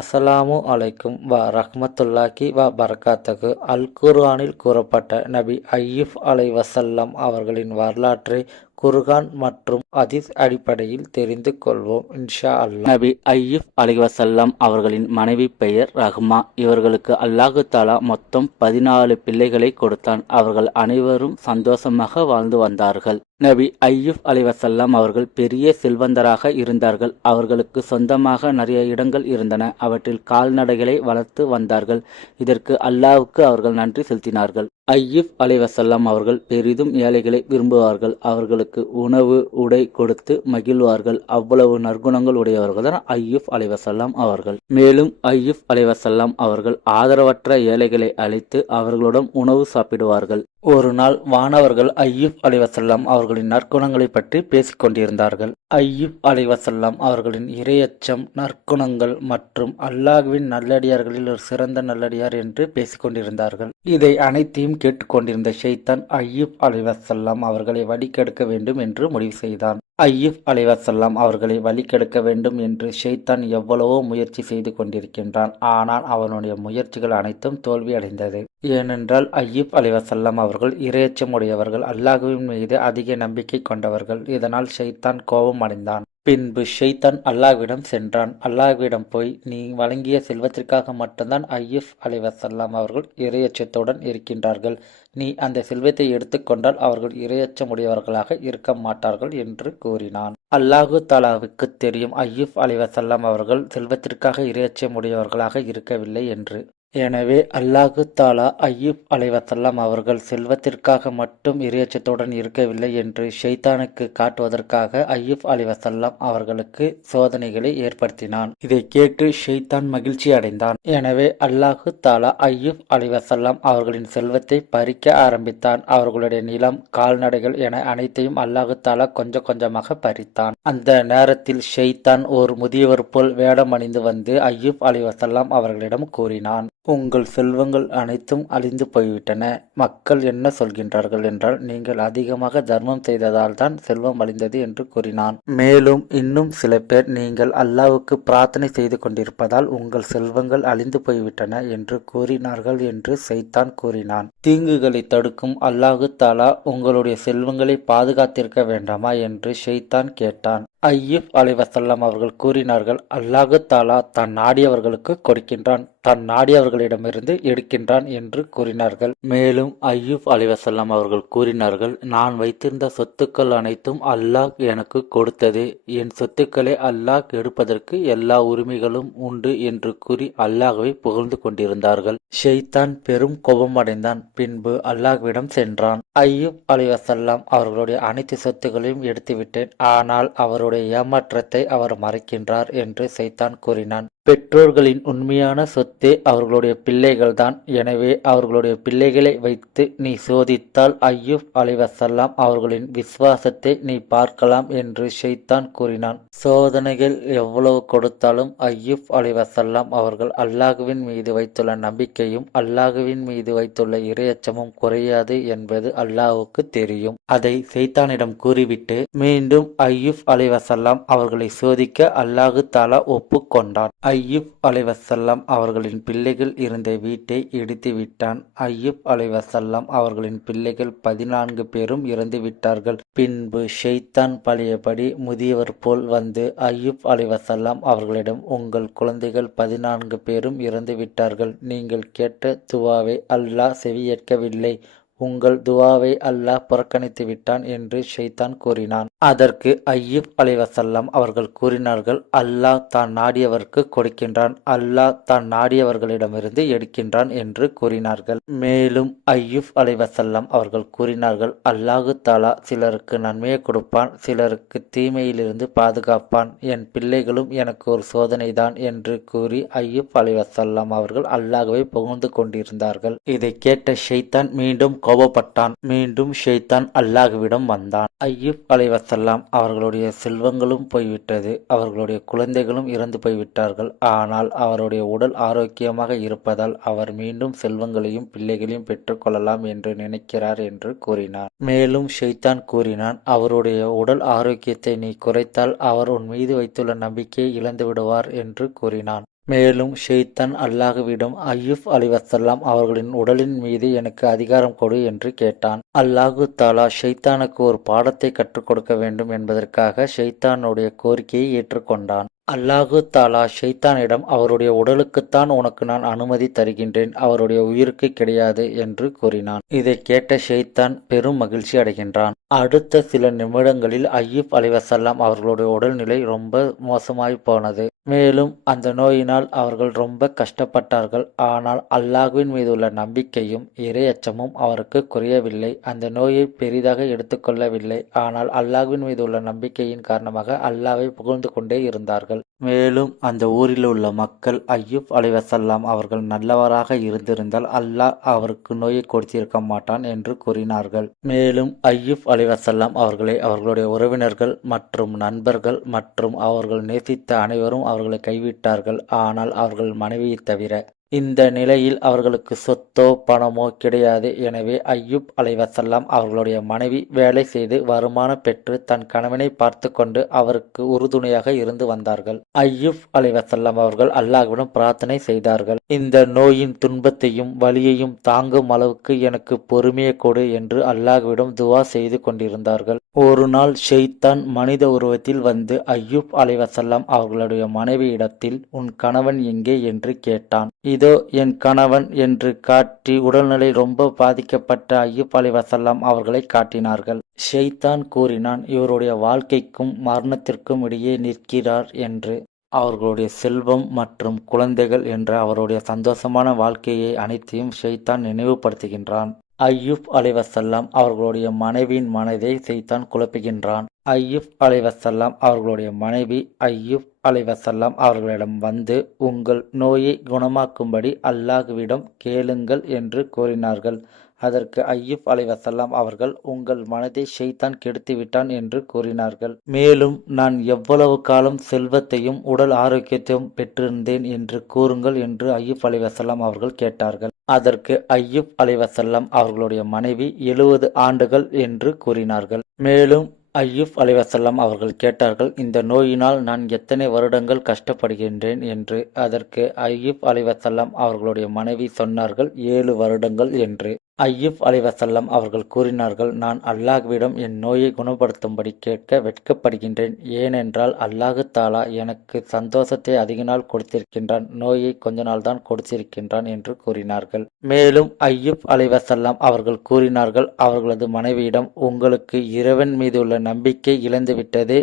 அஸ்ஸலாமு அலைக்கும் ரஹ்மத்துல்லாஹி பரகாத்தகு. அல் குர்ஆனில் கூறப்பட்ட நபி அய்யூப் அலைவசல்லம் அவர்களின் வரலாற்றை குர்ஆன் மற்றும் ஹதீஸ் அடிப்படையில் தெரிந்து கொள்வோம் இன்ஷா அல்லாஹ். நபி அய்யூப் அலைவசல்லம் அவர்களின் மனைவி பெயர் ரஹ்மா. இவர்களுக்கு அல்லாஹு தாலா மொத்தம் 14 பிள்ளைகளை கொடுத்தான். அவர்கள் அனைவரும் சந்தோஷமாக வாழ்ந்து வந்தார்கள். நபி அய்யூப் அலைவசல்லம் அவர்கள் பெரிய செல்வந்தராக இருந்தார்கள். அவர்களுக்கு சொந்தமாக நிறைய இடங்கள் இருந்தன. அவற்றில் கால்நடைகளை வளர்த்து வந்தார்கள். இதற்கு அல்லாஹ்வுக்கு அவர்கள் நன்றி செலுத்தினார்கள். அய்யூப் அலைவசல்லம் அவர்கள் பெரிதும் ஏழைகளை விரும்புவார்கள். அவர்களுக்கு உணவு உடை கொடுத்து மகிழ்வார்கள். அவ்வளவு நற்குணங்கள் உடையவர்கள் தான் அய்யூப் அலைவசல்லம் அவர்கள். மேலும் அய்யூப் அலைவசல்லம் அவர்கள் ஆதரவற்ற ஏழைகளை அழைத்து அவர்களுடன் உணவு சாப்பிடுவார்கள். ஒரு நாள் வானவர்கள் அய்யூப் அலைவசல்லம் அவர்களின் நற்குணங்களை பற்றி பேசிக் கொண்டிருந்தார்கள். அய்யூப் அலைவசல்லம் அவர்களின் இறையச்சம், நற்குணங்கள் மற்றும் அல்லாஹ்வின் நல்லடியார்களில் ஒரு சிறந்த நல்லடியார் என்று பேசிக் கொண்டிருந்தார்கள். இதை அனைத்தையும் கேட்டுக்கொண்டிருந்த ஷைத்தான் அய்யூப் அலைவசல்லம் அவர்களை வழிகெடுக்க வேண்டும் என்று முடிவு செய்தான். அய்யூப் அலைவசல்லம் அவர்களை வழிகெடுக்க வேண்டும் என்று ஷைத்தான் எவ்வளவோ முயற்சி செய்து கொண்டிருக்கின்றான். ஆனால் அவனுடைய முயற்சிகள் அனைத்தும் தோல்வியடைந்தது. ஏனென்றால் அய்யூப் அலைவசல்லம் அவர்கள் இறையச்சம் உடையவர்கள், அல்லாஹ்வின் மீது அதிக நம்பிக்கை கொண்டவர்கள். இதனால் ஷைத்தான் கோபம் அடைந்தான். பின்பு ஷைத்தான் அல்லாஹ்விடம் சென்றான். அல்லாஹ்விடம் போய், நீ வழங்கிய செல்வத்திற்காக மட்டும்தான் அய்யூப் அலைவசல்லம் அவர்கள் இறையச்சத்துடன் இருக்கின்றார்கள். நீ அந்த செல்வத்தை எடுத்துக்கொண்டால் அவர்கள் இறையச்சம் உடையவர்களாக இருக்க மாட்டார்கள் என்று கூறினான். அல்லாஹு தாலாவுக்கு தெரியும் அய்யூப் அலைவசல்லம் அவர்கள் செல்வத்திற்காக இறையச்சம் உடையவர்களாக இருக்கவில்லை என்று. எனவே அல்லாஹு தாலா அய்யூப் அலைவசல்லம் அவர்கள் செல்வத்திற்காக மட்டும் இறையச்சத்துடன் இருக்கவில்லை என்று ஷைத்தானுக்கு காட்டுவதற்காக அய்யூப் அலைவசல்லம் அவர்களுக்கு சோதனைகளை ஏற்படுத்தினான். இதை கேட்டு ஷைத்தான் மகிழ்ச்சி அடைந்தான். எனவே அல்லாஹு தாலா அய்யூப் அலைவசல்லம் அவர்களின் செல்வத்தை பறிக்க ஆரம்பித்தான். அவர்களுடைய நிலம், கால்நடைகள் என அனைத்தையும் அல்லாஹு தாலா கொஞ்சம் கொஞ்சமாக பறித்தான். அந்த நேரத்தில் ஷைத்தான் ஒரு முதியவர் போல் வேடம் அணிந்து வந்து அய்யூப் அலைவசல்லம் அவர்களிடம் கூறினான், உங்கள் செல்வங்கள் அனைத்தும் அழிந்து போய்விட்டன. மக்கள் என்ன சொல்கின்றார்கள் என்றால், நீங்கள் அதிகமாக தர்மம் செய்ததால் தான் செல்வம் அழிந்தது என்று கூறினான். மேலும் இன்னும் சில பேர், நீங்கள் அல்லாஹ்வுக்கு பிரார்த்தனை செய்து கொண்டிருப்பதால் உங்கள் செல்வங்கள் அழிந்து போய்விட்டன என்று கூறினார்கள் என்று ஷைத்தான் கூறினான். தீங்குகளை தடுக்கும் அல்லாஹு தாலா உங்களுடைய செல்வங்களை பாதுகாத்திருக்க வேண்டாமா என்று ஷைத்தான் கேட்டான். அய்யூப் அலைவசல்லம் அவர்கள் கூறினார்கள், அல்லாஹு தாலா தான் நாடியவர்களுக்கு கொடுக்கின்றான், தான் நாடியவர்களிடமிருந்து எடுக்கின்றான் என்று கூறினார்கள். மேலும் அய்யூப் அலைவசல்லம் அவர்கள் கூறினார்கள், நான் வைத்திருந்த சொத்துக்கள் அனைத்தும் அல்லாஹ் எனக்கு கொடுத்தது. என் சொத்துக்களை அல்லாஹ் எடுப்பதற்கு எல்லா உரிமைகளும் உண்டு என்று கூறி அல்லாஹ்வை புகழ்ந்து கொண்டிருந்தார்கள். ஷைத்தான் பெரும் கோபமடைந்தான். பின்பு அல்லாஹ்விடம் சென்றான். அய்யூப் அலைவசல்லம் அவர்களுடைய அனைத்து சொத்துக்களையும் எடுத்துவிட்டேன், ஆனால் அவருடைய ஏமாற்றத்தை அவர் மறைக்கின்றார் என்று ஷைத்தான் கூறினான். பெற்றோர்களின் உண்மையான சொத்தே அவர்களுடைய பிள்ளைகள்தான். எனவே அவர்களுடைய பிள்ளைகளை வைத்து நீ சோதித்தால் அய்யூப் அலைவசல்லம் அவர்களின் விசுவாசத்தை நீ பார்க்கலாம் என்று ஷைத்தான் கூறினான். சோதனைகள் எவ்வளவு கொடுத்தாலும் அய்யூப் அலைவசல்லம் அவர்கள் அல்லாஹ்வின் மீது வைத்துள்ள நம்பிக்கையும் அல்லாஹ்வின் மீது வைத்துள்ள இறையச்சமும் குறையாது என்பது அல்லாஹ்வுக்கு தெரியும். அதை ஷைத்தானிடம் கூறிவிட்டு மீண்டும் அய்யூப் அலைவசல்லம் அவர்களை சோதிக்க அல்லாஹு தாலா ஒப்புக்கொண்டான். அய்யூப் அலைவசல்லம் அவர்களின் பிள்ளைகள் இருந்த வீட்டை இடித்து விட்டான். அய்யூப் அலைவசல்லம் அவர்களின் பிள்ளைகள் 14 பேரும் இறந்து விட்டார்கள். பின்பு ஷைத்தான் பழையபடி முதியவர் போல் வந்து அய்யூப் அலைவசல்லம் அவர்களிடம், உங்கள் குழந்தைகள் 14 பேரும் இறந்து விட்டார்கள். நீங்கள் கேட்ட துவாவை அல்லாஹ் செவியேற்கவில்லை. உங்கள் துவாவை அல்லாஹ் புறக்கணித்து விட்டான் என்று ஷைத்தான் கூறினான். அதற்கு அய்யூப் அலைவசல்லம் அவர்கள் கூறினார்கள், அல்லாஹ் தான் நாடியவருக்கு கொடுக்கின்றான், அல்லாஹ் தான் நாடியவர்களிடமிருந்து எடுக்கின்றான் என்று கூறினார்கள். மேலும் அய்யூப் அலைவசல்லம் அவர்கள் கூறினார்கள், அல்லாஹு தாலா சிலருக்கு நன்மையை கொடுப்பான், சிலருக்கு தீமையிலிருந்து பாதுகாப்பான். என் பிள்ளைகளும் எனக்கு ஒரு சோதனைதான் என்று கூறி அய்யூப் அலைவசல்லம் அவர்கள் அல்லாஹ்வை புகழ்ந்து கொண்டிருந்தார்கள். இதை கேட்ட ஷைத்தான் மீண்டும் கோபப்பட்டான். மீண்டும் ஷைத்தான் அல்லாஹ்விடம் வந்தான். அய்யூப் அலைவசல்லம் அவர்களுடைய செல்வங்களும் போய்விட்டது, அவர்களுடைய குழந்தைகளும் இறந்து போய்விட்டார்கள். ஆனால் அவருடைய உடல் ஆரோக்கியமாக இருப்பதால் அவர் மீண்டும் செல்வங்களையும் பிள்ளைகளையும் பெற்றுக்கொள்ளலாம் என்று நினைக்கிறார் என்று கூறினார். மேலும் ஷைத்தான் கூறினான், அவருடைய உடல் ஆரோக்கியத்தை நீ குறைத்தால் அவர் உன் மீது வைத்துள்ள நம்பிக்கையை இழந்து விடுவார் என்று கூறினான். மேலும் ஷைத்தான் அல்லாஹ்விடம் அய்யூப் அலைஹிஸ்ஸலாம் அவர்களின் உடலின் மீது எனக்கு அதிகாரம் கொடு என்று கேட்டான். அல்லாஹு தஆலா ஷைத்தானுக்கு ஒரு பாடத்தை கற்றுக் கொடுக்க வேண்டும் என்பதற்காக ஷைத்தானுடைய கோரிக்கையை ஏற்றுக்கொண்டான். அல்லாஹு தஆலா ஷைத்தானிடம் அவருடைய உடலுக்குத்தான் உனக்கு நான் அனுமதி தருகின்றேன், அவருடைய உயிருக்கு கிடையாது என்று கூறினான். இதை கேட்ட ஷைத்தான் பெரும் மகிழ்ச்சி அடைகின்றான். அடுத்த சில நிமிடங்களில் அய்யூப் அலைஹிஸ்ஸலாம் அவர்களுடைய உடல்நிலை ரொம்ப மோசமாய் போனது. மேலும் அந்த நோயினால் அவர்கள் ரொம்ப கஷ்டப்பட்டார்கள். ஆனால் அல்லாஹ்வின் மீது உள்ள நம்பிக்கையும் இறையச்சமும் அவருக்கு குறையவில்லை. அந்த நோயை பெரிதாக எடுத்துக்கொள்ளவில்லை. ஆனால் அல்லாஹ்வின் மீது உள்ள நம்பிக்கையின் காரணமாக அல்லாஹ்வை புகழ்ந்து கொண்டே இருந்தார்கள். மேலும் அந்த ஊரில் உள்ள மக்கள் அய்யூப் அலைஹிஸ்ஸலாம் அவர்கள் நல்லவராக இருந்திருந்தால் அல்லாஹ் அவருக்கு நோயை கொடுத்திருக்க மாட்டான் என்று கூறினார்கள். மேலும் அய்யூப் அலைஹிஸ்ஸலாம் அவர்களை அவர்களுடைய உறவினர்கள் மற்றும் நண்பர்கள் மற்றும் அவர்கள் நேசித்த அனைவரும் அவர்களை கைவிட்டார்கள். ஆனால் அவர்கள் மனைவியை தவிர. இந்த நிலையில் அவர்களுக்கு சொத்தோ பணமோ கிடையாது. எனவே அய்யூப் அலைஹிஸ்ஸலாம் அவர்களுடைய மனைவி வேலை செய்து வருமானம் பெற்று தன் கணவனை பார்த்து கொண்டு அவருக்கு உறுதுணையாக இருந்து வந்தார்கள். அய்யூப் அலைஹிஸ்ஸலாம் அவர்கள் அல்லாஹ்விடம் பிரார்த்தனை செய்தார்கள். இந்த நோயின் துன்பத்தையும் வலியையும் தாங்கும் அளவுக்கு எனக்கு பொறுமையை கொடு என்று அல்லாஹ்விடம் துஆ செய்து கொண்டிருந்தார்கள். ஒரு நாள் ஷைத்தான் மனித உருவத்தில் வந்து அய்யூப் அலைஹிஸ்ஸலாம் அவர்களுடைய மனைவியிடத்தில் உன் கணவன் எங்கே என்று கேட்டான். இதோ என் கணவன் என்று காட்டி உடல்நிலை ரொம்ப பாதிக்கப்பட்ட அய்யூப் அலைஹிஸ்ஸலாம் அவர்களை காட்டினார்கள். ஷைத்தான் கூறினான், இவருடைய வாழ்க்கைக்கும் மரணத்திற்கும் இடையே நிற்கிறார் என்று. அவர்களுடைய செல்வம் மற்றும் குழந்தைகள் என்ற அவருடைய சந்தோஷமான வாழ்க்கையை அனைத்தையும் ஷைத்தான் நினைவுபடுத்துகின்றான். அய்யூப் அலைஹிஸ்ஸலாம் அவர்களுடைய மனைவியின் மனதை ஷைத்தான் குழப்புகின்றான். அய்யூப் அலைஹிஸ்ஸலாம் அவர்களுடைய மனைவி அய்யூப் அலைஹிஸ்ஸலாம் அவர்களிடம் வந்து உங்கள் நோயை குணமாக்கும்படி அல்லாஹ்விடம் கேளுங்கள் என்று கூறினார்கள். அதற்கு அய்யூப் அலைஹிஸ்ஸலாம் அவர்கள் உங்கள் மனதை ஷைத்தான் கெடுத்துவிட்டான் என்று கூறினார்கள். மேலும் நான் எவ்வளவு காலம் செல்வத்தையும் உடல் ஆரோக்கியத்தையும் பெற்றிருந்தேன் என்று கூறுங்கள் என்று அய்யூப் அலைஹிஸ்ஸலாம் அவர்கள் கேட்டார்கள். அதற்கு அய்யூப் அலைஹிஸ்ஸலாம் அவர்களுடைய மனைவி 70 ஆண்டுகள் என்று கூறினார்கள். மேலும் அய்யூப் அலைஹிஸ்ஸலாம் அவர்கள் கேட்டார்கள், இந்த நோயினால் நான் எத்தனை வருடங்கள் கஷ்டப்படுகின்றேன் என்று. அதற்கு அய்யூப் அலைஹிஸ்ஸலாம் அவர்களுடைய மனைவி சொன்னார்கள் 7 வருடங்கள் என்று. அய்யூப் அலைஹிஸ்ஸலாம் அவர்கள் கூறினார்கள், நான் அல்லாஹ்விடம் என் நோயை குணப்படுத்தும்படி கேட்க வெட்கப்படுகின்றேன். ஏனென்றால் அல்லாஹு தஆலா எனக்கு சந்தோஷத்தை அதிக நாள் கொடுத்திருக்கின்றான், நோயை கொஞ்ச நாள் தான் கொடுத்திருக்கின்றான் என்று கூறினார்கள். மேலும் அய்யூப் அலைஹிஸ்ஸலாம் அவர்கள் கூறினார்கள் அவர்களது மனைவியிடம், உங்களுக்கு இறைவன் மீது உள்ள நம்பிக்கை இழந்துவிட்டது,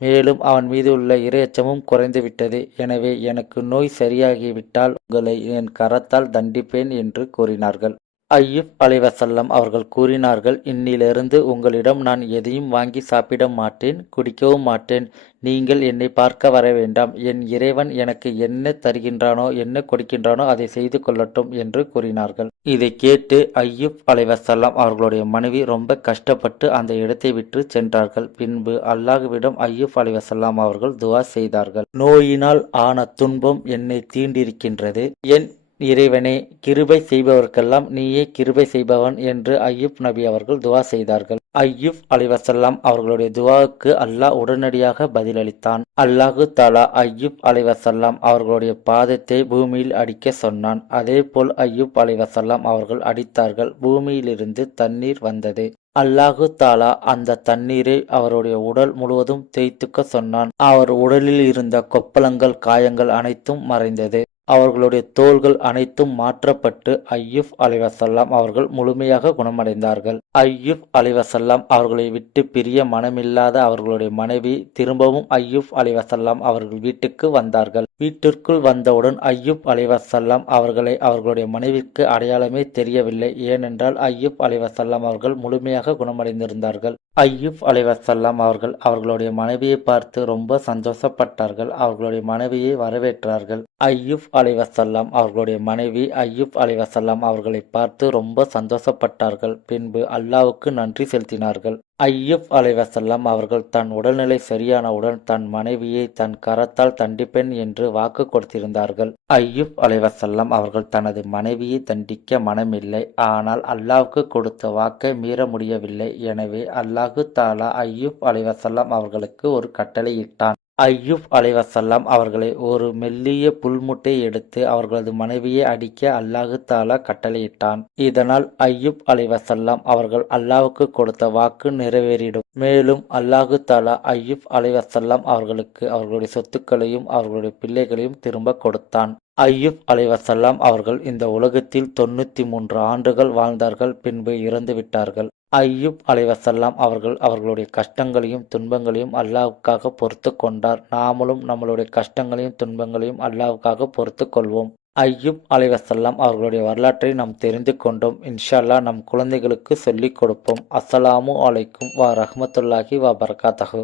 மேலும் அவன் மீது உள்ள இறையச்சமும் குறைந்துவிட்டது. எனவே எனக்கு நோய் சரியாகிவிட்டால் உங்களை என் கரத்தால் தண்டிப்பேன் என்று கூறினார்கள். அய்யூப் அலைஹிஸ்ஸலாம் அவர்கள் கூறினார்கள், இன்னிலிருந்து உங்களிடம் நான் எதையும் வாங்கி சாப்பிட மாட்டேன், குடிக்கவும் மாட்டேன். நீங்கள் என்னை பார்க்க வர வேண்டாம். என் இறைவன் எனக்கு என்ன தருகின்றானோ என்ன கொடுக்கின்றானோ அதை செய்து கொள்ளட்டும் என்று கூறினார்கள். இதை கேட்டு அய்யூப் அலைஹிஸ்ஸலாம் அவர்களுடைய மனைவி ரொம்ப கஷ்டப்பட்டு அந்த இடத்தை விட்டு சென்றார்கள். பின்பு அல்லாஹ்விடம் அய்யூப் அலைஹிஸ்ஸலாம் அவர்கள் துஆ செய்தார்கள். நோயினால் ஆன துன்பம் என்னை தீண்டிருக்கின்றது. என் இறைவனே, கிருபை செய்பவர்க்கெல்லாம் நீயே கிருபை செய்பவன் என்று அய்யூப் நபி அவர்கள் துஆ செய்தார்கள். அய்யூப் அலைஹிஸ்ஸலாம் அவர்களுடைய துஆவுக்கு அல்லாஹ் உடனடியாக பதிலளித்தான். அல்லாஹு தஆலா அய்யூப் அலைஹிஸ்ஸலாம் அவர்களுடைய பாதத்தை பூமியில் அடிக்க சொன்னான். அதேபோல் அய்யூப் அலைஹிஸ்ஸலாம் அவர்கள் அடித்தார்கள். பூமியிலிருந்து தண்ணீர் வந்தது. அல்லாஹு தஆலா அந்த தண்ணீரை அவருடைய உடல் முழுவதும் தேய்த்துக்க சொன்னான். அவர் உடலில் இருந்த கொப்பளங்கள் காயங்கள் அனைத்தும் மறைந்தது. அவர்களுடைய தோள்கள் அனைத்தும் மாற்றப்பட்டு அய்யூப் அலைஹிஸ்ஸலாம் அவர்கள் முழுமையாக குணமடைந்தார்கள். அய்யூப் அலைஹிஸ்ஸலாம் அவர்களை விட்டு பிரிய மனமில்லாத அவர்களுடைய மனைவி திரும்பவும் அய்யூப் அலைஹிஸ்ஸலாம் அவர்கள் வீட்டுக்கு வந்தார்கள். வீட்டிற்குள் வந்தவுடன் அய்யூப் அலைஹிஸ்ஸலாம் அவர்களை அவர்களுடைய மனைவிக்கு அடையாளமே தெரியவில்லை. ஏனென்றால் அய்யூப் அலைஹிஸ்ஸலாம் அவர்கள் முழுமையாக குணமடைந்திருந்தார்கள். அய்யூப் அலைஹிஸ்ஸலாம் அவர்கள் அவர்களுடைய மனைவியை பார்த்து ரொம்ப சந்தோஷப்பட்டார்கள். அவர்களுடைய மனைவியை வரவேற்றார்கள். அய்யூப் அலைஹிஸ்ஸலாம் அவர்களுடைய மனைவி அய்யூப் அலைஹிஸ்ஸலாம் அவர்களை பார்த்து ரொம்ப சந்தோஷப்பட்டார்கள். பின்பு அல்லாஹ்வுக்கு நன்றி செலுத்தினார்கள். அய்யூப் அலைஹிஸ்ஸலாம் அவர்கள் தன் உடல்நிலை சரியானவுடன் தன் மனைவியை தன் கரத்தால் தண்டிப்பேன் என்று வாக்கு கொடுத்திருந்தார்கள். அய்யூப் அலைஹிஸ்ஸலாம் அவர்கள் தனது மனைவியை தண்டிக்க மனமில்லை. ஆனால் அல்லாஹ்வுக்கு கொடுத்த வாக்கை மீற முடியவில்லை. எனவே அல்லாஹு தஆலா அய்யூப் அலைஹிஸ்ஸலாம் அவர்களுக்கு ஒரு கட்டளை இட்டான். ஐயூப் அலைவசல்லாம் அவர்களை ஒரு மெல்லிய புல்முட்டை எடுத்து அவர்களது மனைவியை அடிக்க அல்லாஹு தாலா கட்டளையிட்டான். இதனால் ஐயூப் அலைவசல்லாம் அவர்கள் அல்லாஹ்வுக்கு கொடுத்த வாக்கு நிறைவேறிடும். மேலும் அல்லாஹு தாலா ஐயூப் அலைவசல்லாம் அவர்களுக்கு அவர்களுடைய சொத்துக்களையும் அவர்களுடைய பிள்ளைகளையும் திரும்ப கொடுத்தான். ஐயூப் அலைவசல்லாம் அவர்கள் இந்த உலகத்தில் 93 ஆண்டுகள் வாழ்ந்தார்கள். பின்பு இறந்து விட்டார்கள். ஐயூப் அலைவசல்லாம் அவர்கள் அவர்களுடைய கஷ்டங்களையும் துன்பங்களையும் அல்லாஹ்வுக்காக பொறுத்து கொண்டார். நாமளும் நம்மளுடைய கஷ்டங்களையும் துன்பங்களையும் அல்லாஹ்வுக்காக பொறுத்து கொள்வோம். ஐயூப் அலைவசல்லாம் அவர்களுடைய வரலாற்றை நாம் தெரிந்து கொண்டோம். இன்ஷா அல்லாஹ் நம் குழந்தைகளுக்கு சொல்லிக் கொடுப்போம். அஸ்ஸலாமு அலைக்கும் வ ரஹ்மத்துல்லாஹி வ பரகாத்தஹு.